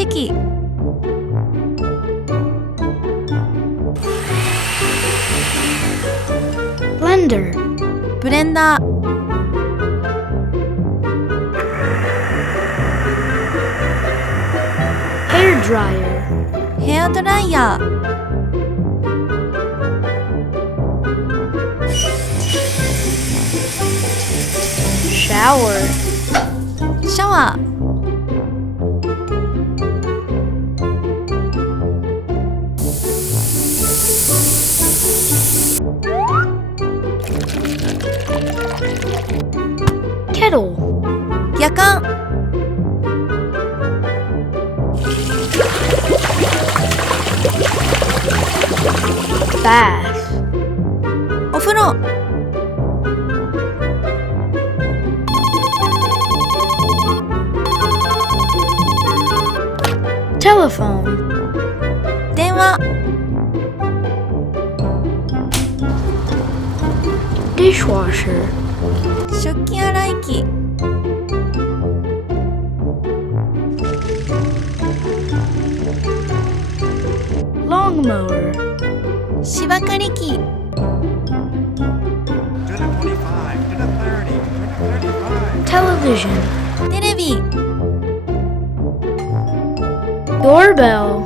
湿機、blender, ブレンダー、hair dryer, ヘアドライヤー、shower, シャワー、kettle, やかん、bath, お風呂、telephone, 電話、dishwasher, 食器洗い機、lawnmower, 芝刈り機、To the 25, to the 30, to the 35. television, テレビ、doorbell,